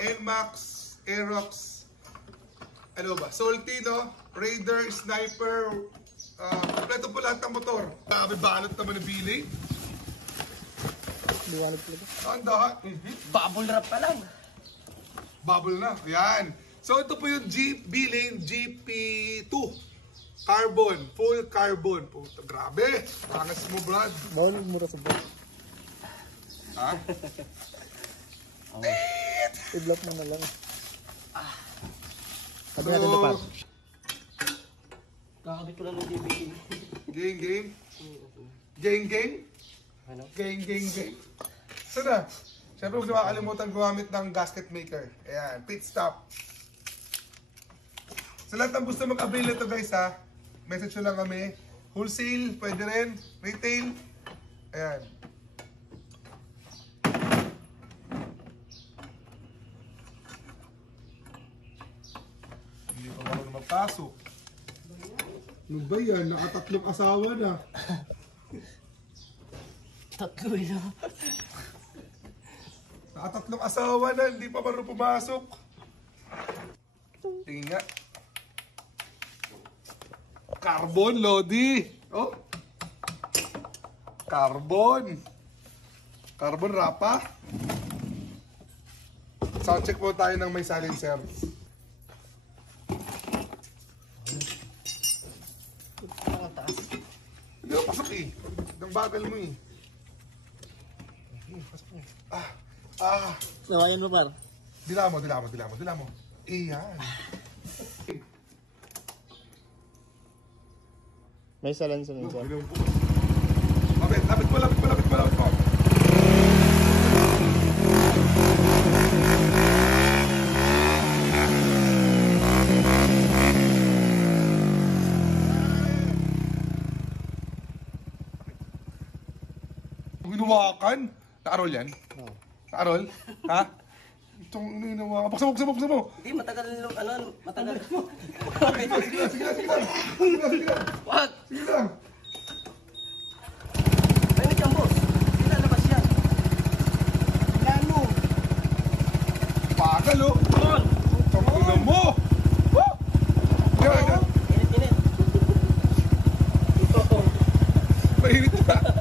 NMAX, Aerox, ano ba? Salty, no? Raider, Sniper, kompleto po lahat ng motor. May balot naman na bilay. Buwanag talaga. Ang dahat. Bubble wrap pa lang. Bubble na. Ayan. So ito po yung Jeep B-Lane GP2. Carbon. Full carbon. Puta, grabe. Pangas mo, Brad. Bawal mura sa bawal. Ha? I-block mo na lang. Sabi natin ito pa. Kakabit ko lang ng DVD. Game. Ano? Game. So na. Siyempre huwag na makalimutan gumamit ng gasket maker. Ayan. Pit stop. Sa lahat ng gusto mag-avail nito guys ha. Message nyo lang kami. Wholesale, pwede rin. Retail. Ayan. Hindi pa marunong magpasok. Ano ba yan? Nakatatlong asawa na. Tatlo yun. Nakatatlong asawa na. Hindi pa marunong pumasok. Tingin nga. Carbon, Lodi. Oh. Carbon. Carbon rapa. Sound check po tayo ng may silencer. Nakataas. Hindi mo pasok eh. Ang bagal mo eh. Pasok mo. Nawayan mo par. Dila mo. Iyan. May salan sa minsan. Lapit mo. Ginawakan? Naarol yan? Oo. Naarol? Ha? Itong ginawakan. Buksan mo. Hindi, matagal nung ano, matagal. Sige lang. Wag! Sige lang. Mainit yan, boss. Hindi lalabas yan. Lalo. Bagal oh. On! Tangina mo. Woo! Yan. Init. Mainit na.